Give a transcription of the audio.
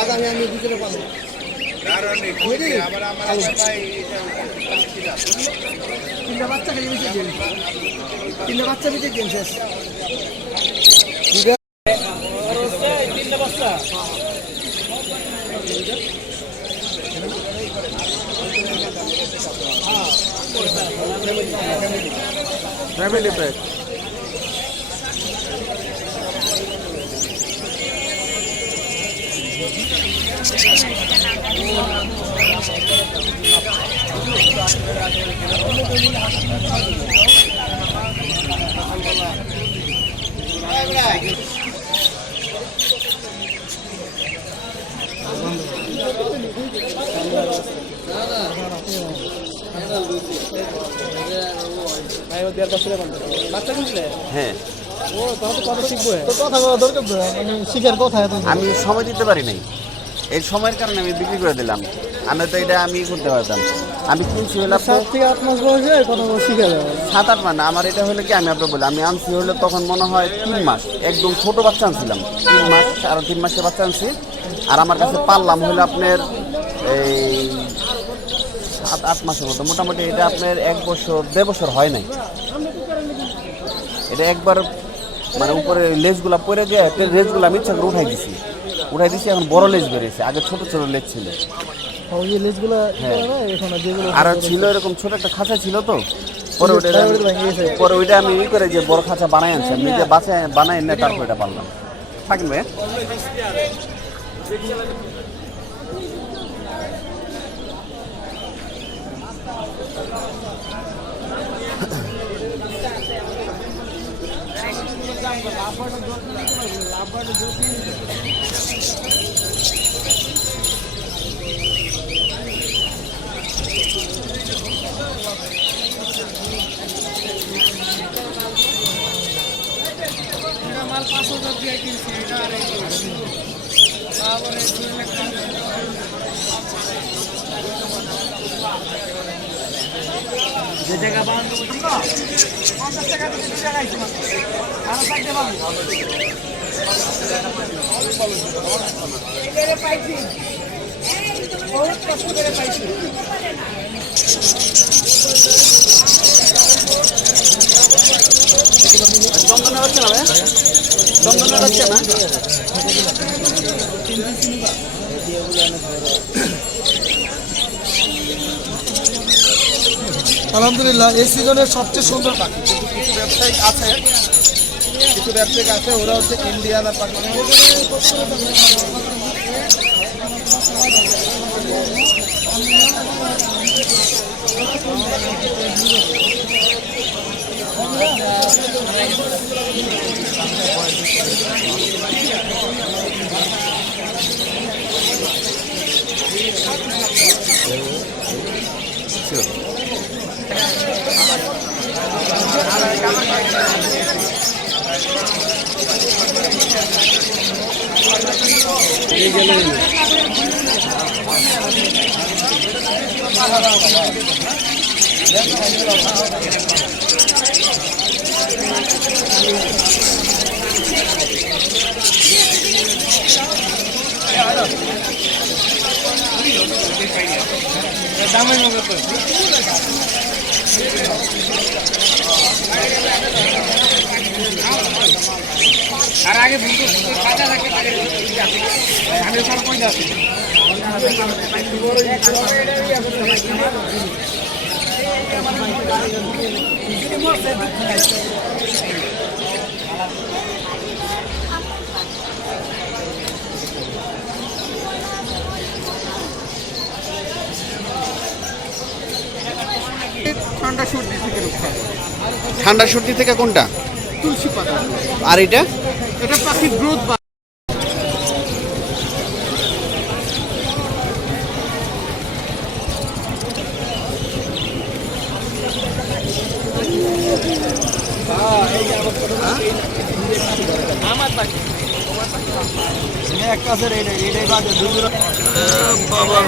আগামী আমি ভিতরে পাবো তিনটা বাচ্চা খেয়ে বেশি গেম তিনটা বাচ্চা বেশি গেম শেষ তিনটা বাচ্চা ফ্যামিলি প্যাক হ্যাঁ আমি সময় দিতে পারি নাই এই সময়ের কারণে আমি বিক্রি করে দিলাম আমি তো এটা আমি করতে পারতাম আমি কিনছি হলে 7 থেকে 8 মাস বয়সে কত শিখে যাবে 7-8 মাস না আমার এটা হলে কি আমি আপনাকে বলি আমি আনছি হলে তখন মনে হয় 3 মাস একদম ছোট বাচ্চা আনছিলাম 3 মাস আর 3 মাসের বাচ্চা আনছি আর আমার কাছে পারলাম হলে আপনার এই 7-8 মাসের মতো মোটামুটি এটা আপনার 1 বছর 1.5 বছর হয় নাই এটা একবার মানে উপরে লেজগুলা পরে গিয়ে লেজগুলো আমি ইচ্ছা করে উঠাই দিছি এখন বড় লেজ বেরিয়েছে আগে ছোট ছোট লেজ ছিল আর ছিল এরকম ছোট একটা খাঁচা ছিল তো পরে ওইটা আমি ই করে যে বড় খাঁচা বানাই আনছি আমি নিজে বানাই এনে তারপর এটা পারলাম থাকবে মাল 5,000 দিয়ে কিনছি এটা আর যে টাকা বাঁধবো 50 টাকা দিয়ে 2 টাকা আইছে মাত্র আরো থাকতে পারবো এবারে পাইছি বহুত কষ্ট করে পাইছি দমদমে হচ্ছে না দমদমে হচ্ছে না আলহামদুলিল্লাহ এই সিজনের সবচেয়ে সুন্দর পাখি কিছু ব্যবসায়িক আছে ওরা হচ্ছে ইন্ডিয়ান আর পাকিস্তান দামের মতো আর আগে বন্ধু কাটা থাকে আমি সব কই যাচ্ছি ঠান্ডা সর্দি থেকে কোনটা তুলসী পাতা আর এটা পাখির গ্রোথ আমার পাখি একটা আছে এটাই বাজে বাবা